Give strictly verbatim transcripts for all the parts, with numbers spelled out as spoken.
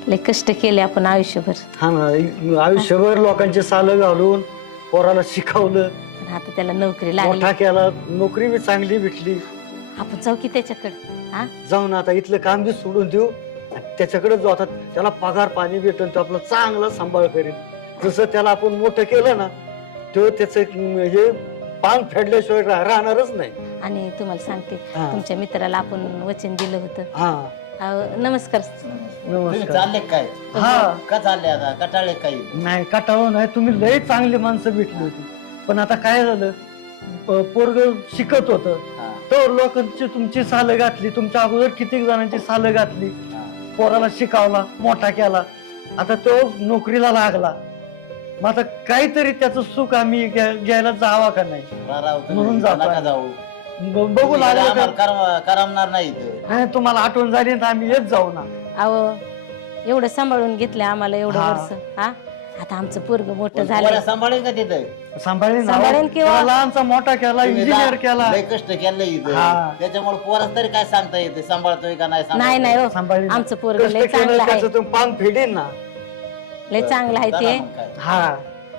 लय कष्ट केले आपण आयुष्यभर. हा ना, आयुष्यभर लोकांचे सालं घालून पोराला शिकवलं, पण आता त्याला नोकरी लागली. मोठा केला, नोकरी बी चांगली भेटली. आपण जाऊ की त्याच्याकडे. हा जाऊन आता इथलं काम बी सोडून देऊ आणि त्याच्याकडे जाऊ. आता त्याला पगार पाणी भेटून तो आपला चांगला सांभाळ करेल. जसं त्याला आपण मोठं केलं ना, तो त्याचं हे पान फेडल्याशिवाय रा- राहणारच नाही. आणि तुम्हाला सांगते, हा. तुमच्या मित्राला आपण वचन दिलं होतं. हा अहो, नमस्कार. तुम्ही नमस्कार. चालले काय हा का चालले आता कटाळे काही नाही कटाळं नाही, तुम्ही लय चांगली माणसं भेटली होती. पण आता काय झालं, पोरग शिकत होतं हा, तर लोकांची तुमची सालं घातली, तुमच्या अगोदर किती जणांची सालं घातली, हा. पोराला शिकावला, मोठा केला. आता तो नोकरीला लागला. मग आता काहीतरी त्याचं सुख आम्ही घ्या- घ्यायला जावा का नाही? रा- राव तुम्ही, म्हणून जातो नका आहे. जाऊ ब- बघू लागलं आम्हाला का? करम- करमणार नाही इथं. नाही, तुम्हाला आठवण झाली तर आम्ही येत जाऊ ना. अहो, एवढं सांभाळून घेतलं आम्हाला एवढं हा. वर्ष. हा आता आमचं पोरग मोठं पण झालं. पोरं सांभाळेल का तिथं सांभाळेन ना. सांभाळेन किंवा- त्याला लहानचा मोठा केला, तुम्ही इंजिनियर जा- केला. लय कष्ट केलं इथं हा. त्याच्यामुळे पोरास तरी काय सांगता येते सांभाळतोय का नाही नाही नाही हो, सांभाळेन. आमचं पोरग कष्ट लय केलं चांगलं आहे. त्याचं तुम्ही पान फेडेन ना. लय चांगलं आहे ते. हा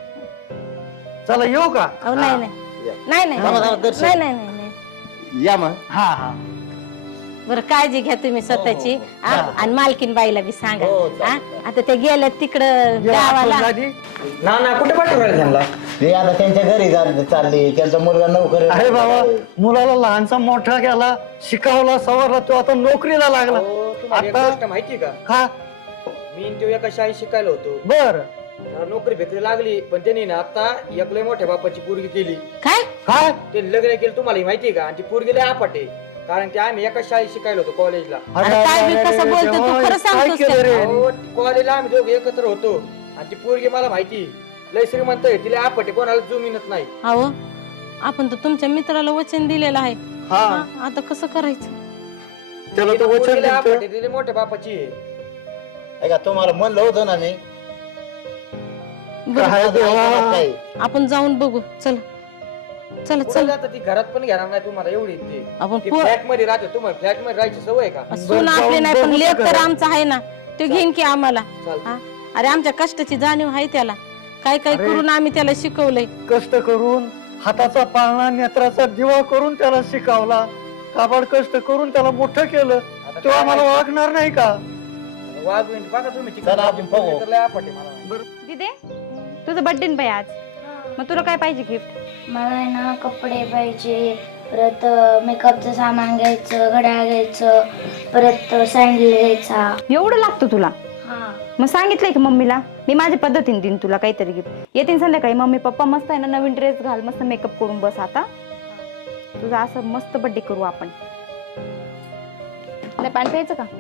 चला येऊ का? अहो नाही नाही नाही नाही थांबा, थांबा, दर्शन. नाही नाही नाही नाही. या मग हा हा बरं काळजी घ्या तुम्ही स्वतःची. हो, हो, हा? आणि मालकीन बाईला बी सांगा. हो, हा? चालेल. आता ते गेलं तिकडं ये आठवण गावाला. झाली? ना ना कुठे पाठवून राहिले त्यांना? ते आता त्यांच्या घरी जा- चालले त्यांचा मुलगा नोकरी अरे बाबा, मुलाला लहानचा मोठा केला, शिकवला, सवरला, तो आता नोकरीला लागला. अहो, तुम्हाला एक आता गोष्ट माहिती का? का मी तो एका शाळेत शिकायला होतो. बर त्याला नोकरी भेटली लागली, पण त्यांनी ना आता एक लय मोठ्या बापाची पोरगी केली. काय काय? ते लग्न केलं तुम्हाला माहिती का? आणि ती पोरगी लय आपाटे. कारण की आम्ही एका शाळेत शिकायला होतो कॉलेजला. अरे काय बी कसं बोलतो तू, देवा, खरं काय सांगतोस केलं का? रे? अहो, कॉलेजला आम्ही दोघे एकत्र होतो. आणि ती पोरगी मला माहिती लय श्रीमंत आहे, तिला आपाटे, कोणाला जुमिनत नाही. अहो आपण तर तुमच्या मित्राला वचन दिलेलं आहे. हा हा, आता कसं करायचं? त्याला ती तो वचन पोरगी लय दिलं. आपाटे, ती लय मोठ्या बापाची आहे. ऐका तुम्हाला म्हणलं होतं ना मी बरं काय देवा? काय आपण जाऊन बघू. चला चला कुठं चला. जातं ती घरात पण घेणार नाही तुम्हाला एवढी ती. आपण ती पो- फ्लॅट मध्ये राहते. तुम्हाला फ्लॅट मध्ये राहायची सवय आहे का? सून आपली नाही पण बघू लेख तर करा. आमचा आहे ना, ते घेईन की आम्हाला. चालतं. हा? अरे आमच्या कष्टाची जाणीव आहे त्याला. काय काय अरे. करून आम्ही त्याला शिकवलंय. कष्ट करून, हाताचा पाळणा, नेत्राचा दिवा करून त्याला शिकवला, काबाड कष्ट करून त्याला मोठं केलं. आता तो काय आम्हाला माहिती? वागणार नाही का? वाजवीन बघा तुम्ही ती चला आपण बघू. तर लय आपाटे मला. दिदे तुझं बर्थडे बाई आज, मग तुला काय पाहिजे गिफ्ट? मला आहे ना कपडे पाहिजे, परत मेकअपचं सामान घ्यायचं, घड्याळ घ्यायचं, परत सँडल घ्यायचा. एवढं लागतं तुला? हां मग सांगितलंय की मम्मीला मी माझ्या पद्धतीने देईन तुला काहीतरी गिफ्ट. येतील संध्याकाळी मम्मी पप्पा मस्त आहे ना, नवीन ड्रेस घाल, मस्त मेकअप करून बस. आता तुझा असं मस्त बर्थडे करू आपण. नाही पाणी प्यायचं का?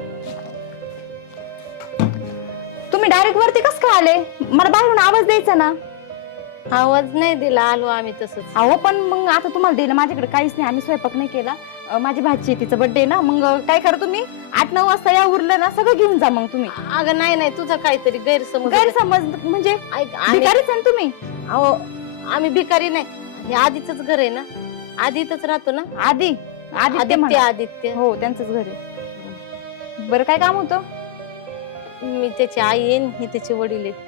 तुम्ही डायरेक्ट वरती कसं काय आले? मला बाहेरून आवाज द्यायचा ना. आवाज नाही दिला, आलो आम्ही तसंच. अहो पण मग आता तुम्हाला दिलं, माझ्याकडे काहीच नाही, आम्ही स्वयंपाक नाही केला. अं, माझी भाची तिचं बर्थडे ना, मग अं, काय करा तुम्ही आठ नऊ वाजता या उरलं ना, सगळं घेऊन जा मग तुम्ही. अगं नाही नाही, तुझा काहीतरी गैरसमज. गैरसमज म्हणजे ऐक, आम्ही- भिकारीच आहे ना तुम्ही. अहो आम्ही भिकारी नाही, हे आधीच घर आहे ना, आधीच राहतो ना. आधी आदित्य आदित्य म्हणा. आदित्य. हो त्यांचंच घर आहे. बरं काय काम होतं? मी त्याची आई येईन, हे त्याचे वडील आहेत.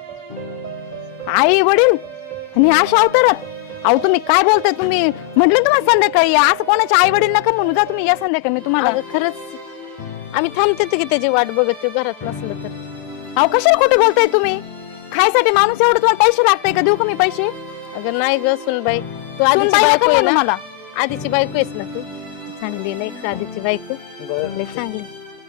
आई वडील आणि अशा अवतारात? अहो तुम्ही काय बोलताय? तुम्ही म्हटलं तुम्हाला संध्याकाळी या, असं कोणाच्या आई वडील नका म्हणू. जा तुम्ही या संध्याकाळी, मी तुम्हाला. अगं खरंच आम्ही थांबते की त्याची वाट बघत, तो घरात नसलं तर. अहो कशाला खोटं बोलताय तुम्ही? खायसाठी माणूस एवढं तुम्हाला पैसे लागताय का? देऊ का मी पैसे? अगं नाही ग सुनबाई, तू आधीची सुनबाई नका बायको आहे म्हणू ना, मला. आधीची बायको आहेस ना तू. चांगली नाही का आधीची बायको? लय चांगली.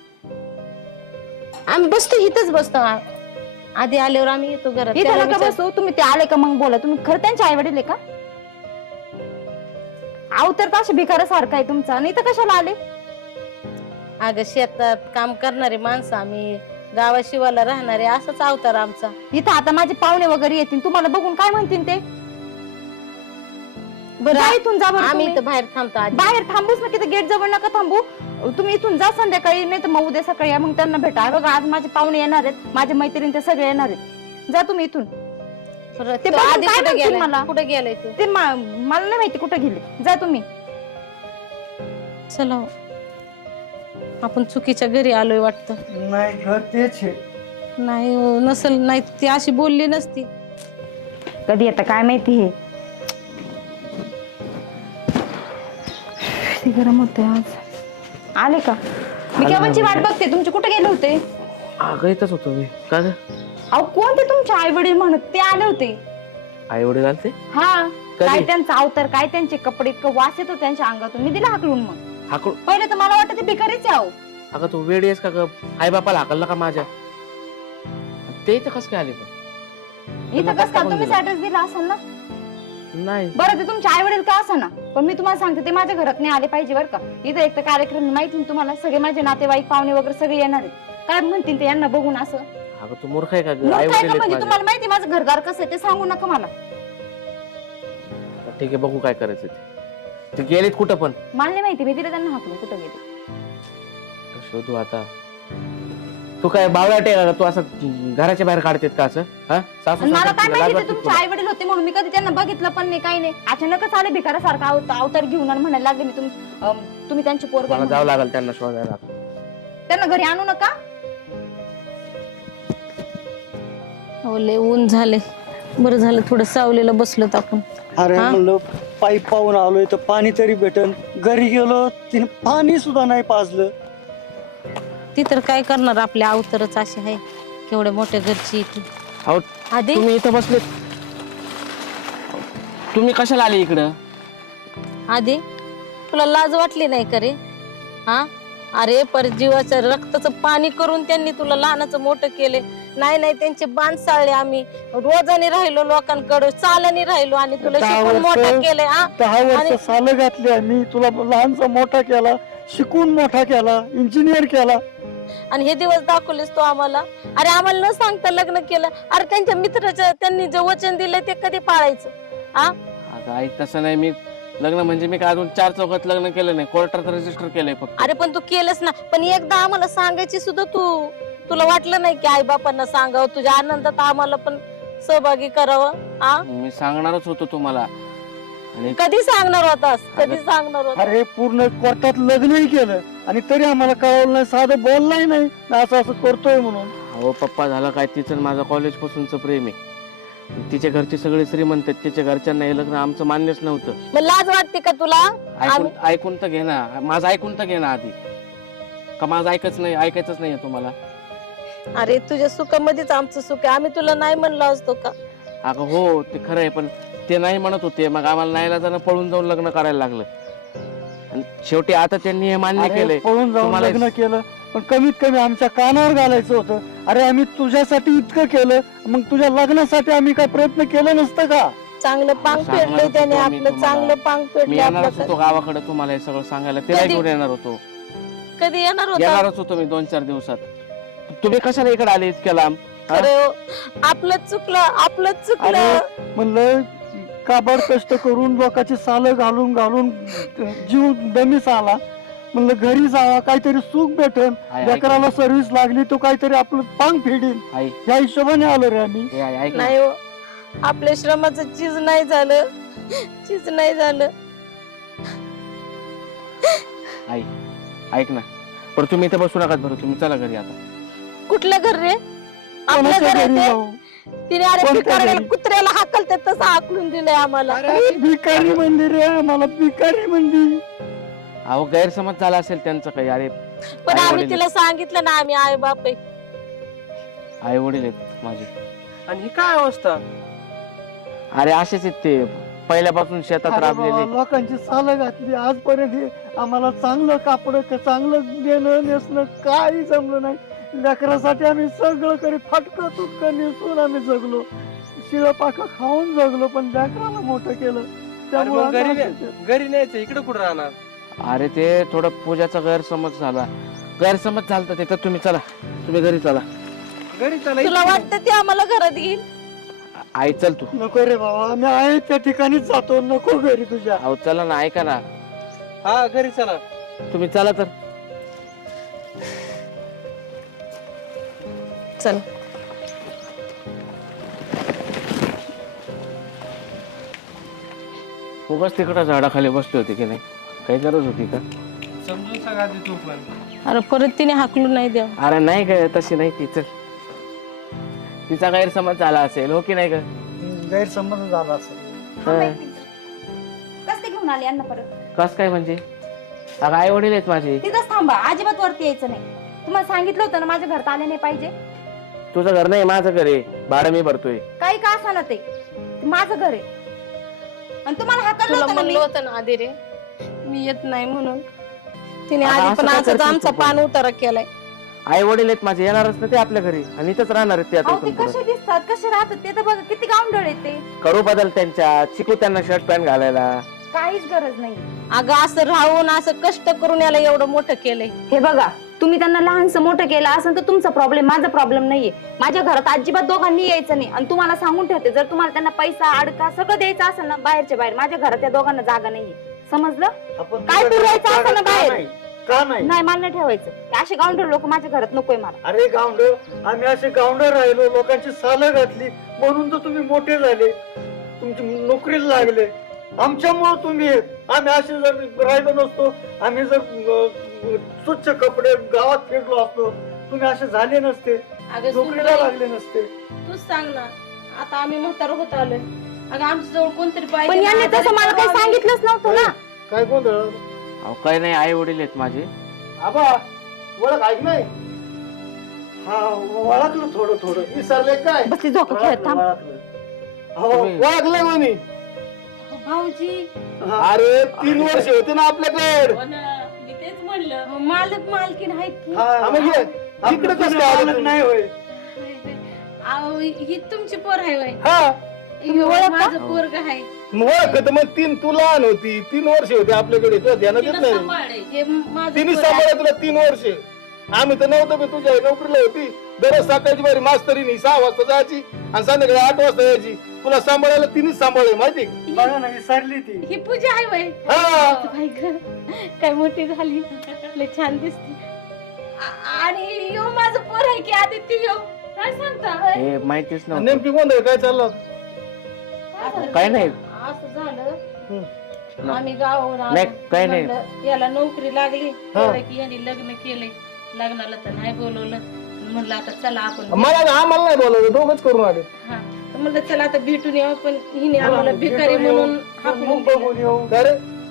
आम्ही बसतो इथंच बसतो. आ- आधी आल्यावर आम्ही येतो घरात. इथं त्याला नका विचार- बसू. तुम्ही ते आले का मग बोला. तुम्ही खरं त्यांचे आई वडील आहे का? अवतार तर असे भिकाऱ्यासारखं आहे तुमचा. आणि इथं कशाला आले? अगं शेतात काम करणारे माणसं आम्ही, गावाशिवाला राहणारे, असाच अवतार आमचा. इथं आता माझे पाहुणे वगैरे येतील, तुम्हाला बघून काय म्हणतील ते? बरं जा इथून जा बरं आम्ही तुम्ही. इथं बाहेर थांबतो आधी. बाहेर थांबूच ना, तिथे गेट जवळ नका थांबू. तुम्ही इथून जा संध्याकाळी, नाही तर मग उद्या सकाळी या, मग त्यांना भेटा. बघा आज माझे पाहुणे येणार आहेत, माझे मैत्रीण ते सगळे येणार आहेत. जा तुम्ही इथून. बरं, ते तो बघून आधी काय कुठे म्हणतील गेलाय? मला? कुठे गेलाय तू? ते मा- मला नाही माहिती कुठे गेले. जा तुम्ही. चला आपण चुकीच्या घरी आलोय वाटतं. नाही घर तेच आहे. नाही हो, नसल नाही ती अशी बोलली नसती. कधी आता काय माहिती हे किती गरम होते आज. आले का? मी केव्हाची वाट बघते तुमचे, कुठे गेले होते? अगं इथंच होतो मी. का ग? अहो कोण ते तुमचे आई वडील म्हणत ते आले होते. आई वडील आलते? हा कधी? काय त्यांचा अवतार, काय त्यांचे कपडे, इतकं वास येतो त्यांच्या अंगातून. मी दिला हाकलून. मग हाकून? पहिले तर मला वाटतं ते भिकारीच आहे. अहो अगं तू वेडी आहेस का ग? आई बापाला हाकललं का माझ्या? ते इथं कसं काय आले पण? इथं कसं का तुम्ही ऍड्रेस दिला असाल ना? नाही. बरं ते तुमचे आई वडील का असं ना, पण मी तुम्हाला सांगते ते माझ्या घरात नाही आले पाहिजे बरं का. इथं एक तर कार्यक्रम माहिती ना तुम्हाला, सगळे माझे नातेवाईक पाहुणे वगैरे सगळे येणार आहेत. काय म्हणतील ते यांना बघून असं? अगं तू मूर्ख आहे का ग? मग आई काय वडील का म्हणजे तुम्हाला माहिती माझं घरदार कसं आहे ते सांगू नका मला. ठीक आहे, बघू काय करायचं ते. ते गेलेत कुठं पण? मला नाही माहिती, मी दिलं त्यांना हाकलून. कुठं गेले शोधू आता. तू काय बावळाट आहे का? तू असं घराच्या बाहेर काढतेत का असं? हा सासू आणि मला काय सासऱ्याला माहिती लाज ते वाटते तुमचे तुला? आई वडील होते म्हणून. मी कधी त्यांना बघितलं पण नाही, काही नाही. अचानकच आले भिकारासारखा अवत- अवतार घेऊन आणि म्हणायला लागले मी तुम अं, तुम्ही त्यांचे पोरग. मला जावं लागेल त्यांना शोधायला. त्यांना घरी आणू नका. हो लय ऊन झाले. बरं झालं थोडं सावलेलं बसलो आपण. अरे हा? म्हणलं पाईप पाहून आलोय तर पाणी तरी भेटन. घरी गेलो तिने पाणी सुद्धा नाही पाजलं. ती तर काय करणार, आपल्या अवतरच अशी आहे. केवढ्या मोठ्या घरची ती. अहो आधी तुम्ही इथं बसलेत, तुम्ही कशाला आले इकडं? आधी तुला लाज वाटली नाही का रे? हा अरे पर जीवाचं रक्ताचं पाणी करून त्यांनी तुला लहानाचं मोठं केले. नाही नाही त्यांचे बांध चालले आम्ही. रोजाने राहिलो लोकांकडे, चालनी राहिलो आणि तुला दहा शिकून वर्ष- मोठं केलंय. हा दहा आणि- वर्ष साल घातली आम्ही तुला, लहानचा मोठा केला, शिकून मोठा केला, इंजिनियर केला. आणि हे दिवस दाखवलेस तू आम्हाला. अरे आम्हाला न सांगता लग्न केलं. अरे त्यांच्या मित्राचं त्यांनी जे वचन दिलंय ते कधी पाळायचं? हा अगं आई तसं नाही. मी लग्न म्हणजे मी काय अजून चार चौकात लग्न केलं नाही, कोर्टात रजिस्टर केलंय फक्त. अरे पण तू केलंस ना. पण एकदा आम्हाला सांगायची सुद्धा तू तुला वाटलं नाही की आई बापांना सांगावं, तुझ्या आनंदात आम्हाला पण सहभागी करावं? हा मी सांगणारच होतो तुम्हाला. आणि कधी सांगणार होतास? कधी अगं- सांगणार होता? अरे पूर्ण कोर्टात लग्नही केलं आणि तरी आम्हाला कळवलं नाही, साधं बोललाही नाही ना असं असं करतोय म्हणून. अहो पप्पा झालं काय, तिचं आणि माझं कॉलेज पासूनच प्रेम आहे. तिच्या घरचे सगळे श्रीमंत आहेत, तिच्या घरच्यांना हे लग्न आमचं मान्यच नव्हतं. मग लाज वाटते का तुला? ऐकून ऐकून तर घे ना, माझं ऐकून तर घे ना आधी. का माझं ऐकच नाही, ऐकायचंच नाहीये तुम्हाला? अरे तुझ्या सुखामध्येच आमचं सुख आहे. आम्ही तुला नाही म्हणलो असतो का? अगं हो ते खरं आहे, पण ते नाही म्हणत होते. मग आम्हाला नाहीला जाणं पळून जाऊन लग्न करायला लागलं. आणि शेवटी आता त्यांनी हे मान्य अरे केलंय. पळून जाऊन तुम्हाला- लग्न केलं, पण कमीत कमी आमच्या कानावर घालायचं होतं. अरे आम्ही तुझ्यासाठी इतकं केलं, मग तुझ्या लग्नासाठी आम्ही काय प्रयत्न केलं नसतं का? चांगलं पांग सांगणार फेडलंय त्याने होतो आम्ही आपलं. तुम्हाला. चांगलं पांग मी फेडलंय येणारच आपलं. होतो गावाकडे तुम्हाला हे सगळं सांगायला. ते नाही कधी? घेऊन येणार होतो. कधी येणार होता? येणारच होतो मी दोन चार दिवसात. तुम्ही कशाला इकडे आले इतक्या लांब? हा? अरे हो, आपलंच चुकलं, आपलंच चुकलं. अरे म्हणलं काबाड कष्ट करून लोकांची सालं घालून घालून जीव दमीस आला. म्हणलं घरी जावा, काहीतरी सुख भेटन, आई, ऐक. लेकराला सर्व्हिस लागली तो काहीतरी आपलं पांग फेडीन, आई, या हिशोबाने आलो रे आम्ही. ए, आई, ऐक ना. नाही हो, आपल्या श्रमाचं चीज नाही झालं, चीज नाही झालं. आई ऐक ना, बरं तुम्ही इथे बसू नका. बरं तुम्ही चला घरी आता. कुठलं घर रे? आपलं कोणाच्या घर आहे घरी ते. जाऊ? तिने अरे कोणत्या भिकाऱ्याला, घरी? कुत्र्याला हाकलते तसं हाकलून दिलंय आम्हाला. भिकारी मंदिर आहे, मला भिकारी मंदिर. अहो गैरसमज झाला असेल त्यांचं काही. अरे पण आम्ही आई-वडील तिला सांगितलं ना आम्ही आई बाप आहे. आई वडील आहेत माझे. आणि ही काय अवस्था? अरे असेच आहेत ते, पहिल्यापासून शेतात अरे राबलेले. बाबा, लोकांची सालं घातली आजपर्यंत. हे आम्हाला चांगलं कापड, चांगलं देणं नेसणं काही जमलं नाही. लेकरासाठी आम्ही सगळं करी फाटकं तुटकं नेसून आम्ही जगलो, शिळ पाक खाऊन जगलो, पण लेकराला मोठं केलं. त्यामुळे मग घरी आम्ही नाही- असं- घरी न्यायचं, इकडे कुठं राहणार? अरे ते थोडं पूजाचा गैरसमज झाला. गैरसमज झालता ते. तर तुम्ही चला, तुम्ही घरी चला. घरी चला. तुला वाटतं ते आम्हाला घरात घेईल? आई चल तू. नको रे बाबा, आम्ही आहे त्या ठिकाणीच जातो, नको घरी तुझ्या. अहो चला ना, ऐका ना. हा घरी चला. तुम्ही चला तर. चल. उगाच तिकडं झाडाखाली बसली होती की नाही? काही गरज होती का? समजून सांगा आधी तू पण. अरे परत तिने हाकलून नाही द्या. अरे नाही काय तशी नाही ती. चल तिचा गैरसमज झाला असेल हो की नाही का? गैरसमज झाला असं. कस ते घेऊन आले यांना परत? कस काय म्हणजे? अगं आई वडील आहेत माझे. तिथंच थांबा, अजिबात वरती यायचं नाही. तुम्हाला सांगितलं होतं ना माझ्या घरात आले नाही पाहिजे. तुझं घर नाही माझं घर आहे, भाडं मी भरतोय. काही का असं ना ते ते माझं घर आहे. आणि तुम्हाला हाकललं तुला होतं ना मी. म्हणलं होतं ना आधी रे मी येत नाही म्हणून. तिने आता आधी असं पण काय असंच करतेस आमचा तू पण? पान उतारा केलाय. आई वडील आहेत माझे, येणारच ना ते आपल्या घरी आणि इथंच राहणार आहेत ते आता अहो, ते इथून कसे पुढं. दिसतात कसे राहतात ते तर बघा, किती गावंढळ आहेत ते. करू बदल त्यांच्या, शिकू त्यांना शर्ट पॅन्ट घालायला. काहीच गरज नाही. अगं असं राहून असं कष्ट करून याला एवढं मोठं केलंय. हे बघा, तुम्ही त्यांना लहानसं मोठं केलं असेल तर तुमचा प्रॉब्लेम, माझा प्रॉब्लेम नाहीये. माझ्या घरात अजिबात दोघांनी यायचं नाही. आणि तुम्हाला सांगून ठेवते, जर तुम्हाला त्यांना पैसा अडका सगळं द्यायचं असेल ना, बाहेरच्या बाहेर माझ्या घरात त्या दोघांना जागा नाहीये. समजलं? आपण काय तिकडे पुरवायचं असं ना का बाहेर? नाही? का नाही? नाही, मला नाही ठेवायचं. ते असे गावंढळ लोक माझ्या घरात नकोय मला. अरे गावंडर, आम्ही असे गावंडर राहिलो, लोकांची सालं घातली म्हणून तर तुम्ही मोठे झाले, तुमची नोकरीला लागले. आमच्यामुळे तुम्ही आहेत. आम्ही असे जर राहिलो नसतो, आम्ही जर अं, स्वच्छ कपडे गावात फिरलो असतो, तुम्ही असे झाले नसते, अगं नोकरीला सुनबाई, लागले नसते. तूच सांग ना, आता आम्ही म्हातार होत आलोय. अगं आमच्या जवळ कोणतरी पाहिजे पण ना, यांनी तसं मला काही आजारी सांगितलंच नव्हतं ना. काय गोंधळ? अहो काय नाही, आई वडील आहेत माझे. आबा ओळख ऐक नाही हा ओळखलं थोडं थोडं. विसरले काय? बस ती झोका खेळत थांब. ओळखलं. हो. तुम्ही- ओळखलं कोणी? भाऊजी हा. अरे तीन वर्ष होते ना आपल्याकडे. हो ना, मी तेच म्हणलं. मालक मालकीन आहेत की. हा, हा, मग ये. आपलं इकडे कसं कोणी काय आलं मालक तू? नाही होय. अहो, ही तुमची पोर आहे वय. हा माझं पोरग आहे. मग ओळखत मग तीन तू लहान होती, तीन वर्ष होते आपल्याकडे, तुला ध्यानात येत नाही. हे माझं तिने पोर आहे. सांभाळलं तुला तीन वर्ष. आम्ही तर नव्हतं, पण तुझ्या नोकरीला होती. दररोज सकाळची बारी मास्तरीनी सहा वाजता जायची आणि संध्याकाळी आठ वाजता यायची. तुला सांभाळायला तिनेच सांभाळले माहिती का? बघा ना, विसरली ती. ही पूजा आहे वय. हा बाई गं, काय मोठी झाली, लय छान दिसते. आ- आणि यो माझं पोर आहे की आदित्य यो. काय सांगता होय? हे माहितीच नव्हतं. नेमकी कोण काय चाललं? काय नाही. असं झालं, आम्ही गावावर आलो. नाही, काय नाही. म्हणलं, याला नोकरी लागली हा. तेवढं की यांनी लग्न केलंय. लग्नाला तर नाही बोलवलं. म्हणलं आता चला आपण मला आम्हाला नाही बोलवलं, दोघच करून आले. हा. तर म्हणलं चला आता भेटून यावं, पण हिने आम्हाला भिकारी भेटून येऊ, म्हणून हाकलून मग दिलं. बघून येऊ. काय रे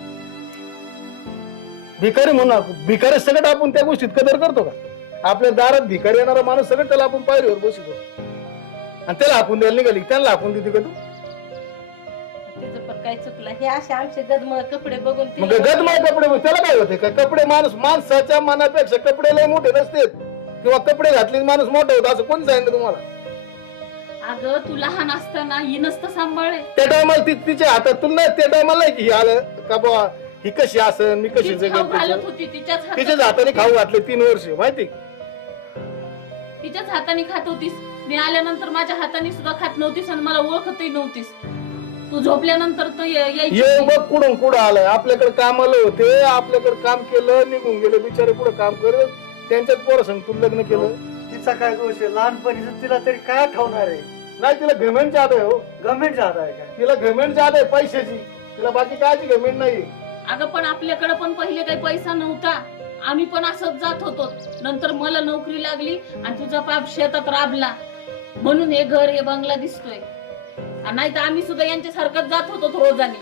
भिकारी म्हणून आपण भिकारी सगळं आपण त्या गोष्टीत कदर करतो का? आपल्या दारात भिकारी येणारा माणूस सगळं त्याला आपण पायरीवर बसतो आणि त्याला हाकून द्यायला निघाली, त्याला हाकून देते का तू? तिचं पण काय चुकलं. हे असे आमचे गदमळ कपडे बघून मग तिला गदमाय कपडे मग त्याला काय होते का? कपडे माणूस माणसाच्या मनापेक्षा कपडे लय मोठे नसतात, किंवा कपडे घातले माणूस मोठा होता असं कोणी सांगितलं तुम्हाला? अगं तू लहान असताना ही नसतं सांभाळे. त्या टायमाला ती तिच्या हातात तुला नाही, त्या टायमाला नाही की ही आलं का बाबा ही कशी असन, मी कशी तीच खाऊ जगत घालत तिचं. होती तिच्याच तिच्याच हातात- हाताने खाऊ घातले तीन वर्ष माहिती. तिच्याच हाताने खात होतीस. मी आल्यानंतर माझ्या हाताने सुद्धा खात नव्हतीस आणि मला ओळखतही नव्हतीस. तू झोपल्यानंतर तर ये- यायची ये नाही. बघ कुठून कुठं आलं. आपल्याकडे कामाला होते, आपल्याकडे काम केलं, निघून गेले बिचारे पुढे काम करत. त्यांच्यात पोरं सांग तू लग्न केलं. तिचा काय दोष आहे? लहानपणीच तिला तरी काय आठवणार आहे? नाही तिला घमेंट जात आहे हो, गव्हर्नमेंट जात आहे काय? तिला घमेंट जात आहे पैशाची. तिला बाकी कायची घमेंट नाही. अगं पण आपल्याकडे पण पहिले काही पैसा नव्हता. आम्ही पण असंच जात होतो. नंतर मला नोकरी लागली आणि तुझा बाप शेतात राबला म्हणून हे घर हे बंगला दिसतोय. नाही तर आम्ही सुद्धा यांच्यासारखंच जात होतो रोजाने.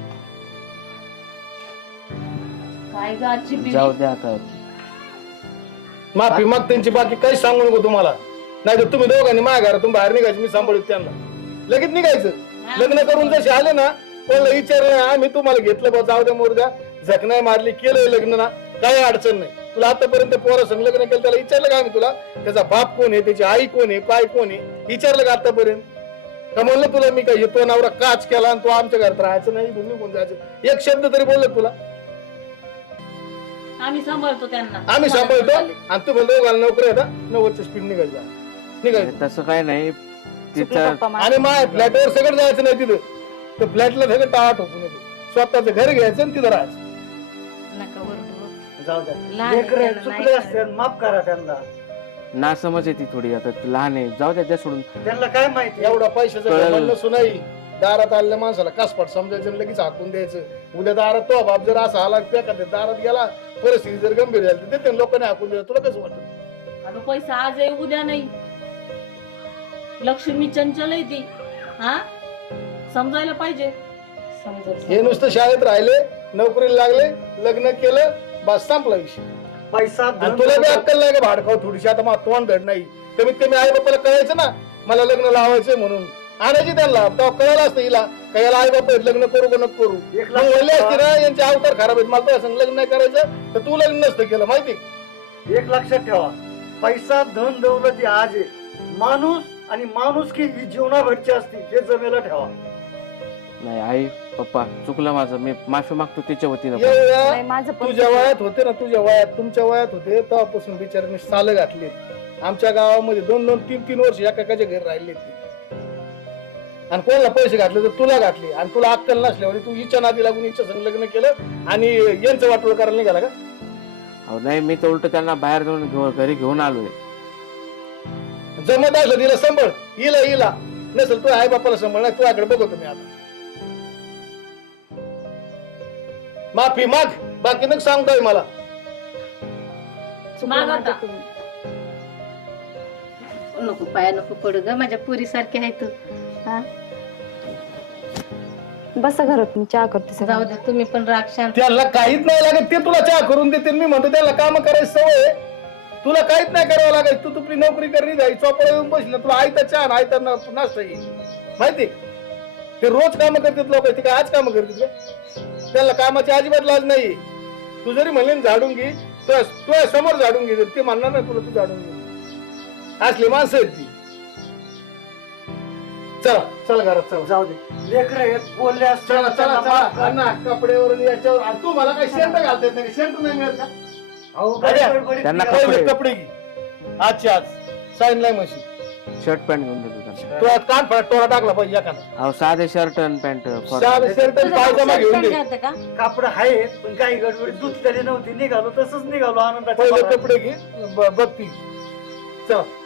काय ग आजची पिढी? जाऊ द्या आता. माफी माग त्यांची, बाकी काही सांगू नको तुम्हाला. नाही तर तुम्ही दोघांनी माझ्या घरातून बाहेर निघायचं, मी सांभाळत त्यांना. लगेच निघायचं. लग्न करून जसे आले ना, कोणाला विचारलं आम्ही तुम्हाला घेतलं बा, जाऊ द्या मोर द्या, झक नाही मारली, केलंय लग्न ना, काही अडचण नाही. तुला आतापर्यंत पोरा संग लग्न केलं, त्याला विचारलं का आम्ही तुला त्याचा बाप कोण आहे, त्याची आई कोण आहे, काय कोण आहे, विचारलं का आतापर्यंत? का म्हणलं तुला मी काय येतो नवरा काच केला आणि तू आमच्या घरात राहायचं नाही, तुम्ही निघून जायचं, एक शब्द तरी बोललं तुला? आम्ही सांभाळतो त्यांना. आम्ही सांभाळतो आणि तू म्हणतो दोघांना नोकरी आहे ना, नव्वदच्या स्पीड निघायचं निघायचं. तसं काय नाही. चुकलं तिचं पप्पा माझं. आणि माझ्या फ्लॅटवर सगळं जायचं नाही तिथं. तर फ्लॅटला सगळं टाळा ठोकून येतो. स्वतःचं घर घ्यायचं आणि तिथं राहायचं. नका ओरडू. जाऊ द्या. लहान आहे लेकरं त्याला, चुकले नाही असते, माफ करा त्यांना. ना समज येते थोडी, आता ती लहान आहे, जाऊ द्या त्या सोडून. त्यांना काय माहिती? एवढा पैशाचं कळलं. घमंड नसूनही दारात आलेल्या माणसाला कासपाट समजायचं आणि लगेच हाकून द्यायचं. उद्या दारात तो बाप जर असा आला का दारात गेला, परिस्थिती जर गंभीर झाली तर ते लोकांनी हाकून दिलं, तुला कसं वाटत? अगं पैसा आज आहे उद्या नाही. लक्ष्मी चंचल आहे ती. हा समजायला पाहिजे. समजत हे नुसतं शाळेत राहिले, नोकरीला लागले, लग्न केलं, बस संपला विषय. पैसा आणि धन तुला बी दौलत- अक्कल नाही का भाडकाव थोडीशी? आता मला तोंड धड नाही. कमीत कमी आई बापाला कळायचं ना मला लग्न लावायचंय म्हणून. आणायची त्यांना तेव्हा कळलं असतं हिला का याला आई बाप आहेत, लग्न करू का नको करू. एक मग लाख म्हणले असते ना यांचे अवतार खराब आहेत, मला तुला संग लग्न नाही करायचं तर तू लग्न नसतं केलं माहिती. एक लक्षात ठेवा, पैसा धन दौलत ही आज आहे, माणूस आणि माणूस की ही जीवनाभरची असते, हे जमेला ठेवा. नाही आई पप्पा चुकलं माझं, मी माफी मागतो तिच्या वतीनं. एवढ्या नाही, माझं पण तुझ्या वयात होते ना, तुझ्या वयात तुमच्या वयात होते तेव्हापासून बिचारांनी साल घातली. आमच्या गावामध्ये दोन दोन तीन तीन वर्ष एकाच्या घरी राहिले ते. आणि कोणाला पैसे घातले तर तुला घातले. आणि तुला अक्कल नसल्यावर तू हिच्या नादी लागून हिच्या संग लग्न केलं आणि यांचं वाटोळ करायला निघाला का? अहो नाही, मी तर उलट त्यांना बाहेर जाऊन घेऊन घरी घेऊन आलोय. जमत असलं तिला संभळ, हिला हिला नसेल तू आई बापाला संभळ. नाही तुझ्याकडे बघतो मी आता. माफी माग, बाकी नका सांगताय मला. चुकलं माग माझं आता. तुम्ही. नको पाया नको पडू ग, माझ्या पुरी सारखी आहे तू. हा बसा घरात, मी चहा करते सगळं. जाऊ दे, तुम्ही पण राग शांत. त्याला काहीच नाही लागत, ते तुला चहा करून देते. मी म्हणतो त्याला काम करायची सवय आहे. तुला काहीच नाही करावं लागत. तू तुपली नोकरी करणी जाई, चोपडा येऊन बसली तुला आयता चहा आणि आयता नाश्ता येईल माहिती. ते रोज काम करतात लोक, ते काय आज काम करतात का? त्याला कामाची अजिबात लाज नाही. तू जरी म्हणले ना झाडून घे, तुझ्या समोर झाडून घे, ते म्हणणार नाही तुला तू झाडून घे. असली माणसं आहेत ती. चला चला घरात चला. जाऊ दे, लेकर आहेत, बोलले असते चला चला चला. अण्णा, कपड्यावर आणि याच्यावर. आणि तू मला काही सेंट घालता येत नाही, सेंट नाही मिळत का? अहो, अरे, गडबडीत त्यांना निघालो. पहिले कपडे- कपडे घे आजची आज. साईन नाही मशीन. शर्ट पॅन्ट घेऊन देतो त्यांना. तू आज कान फळा टोरा टाकला पाहिजे एखादा. अहो साधे शर्ट आणि पॅन्ट. साधे शर्ट आणि पायजमा घेऊन दे. घालतं का? कापड आहे पण काही गडबडीत धुतलेली नव्हती, निघालो तसंच निघालो आनंदाच्या पहिले भरात. कपडे घे, ब- बघ ती. चला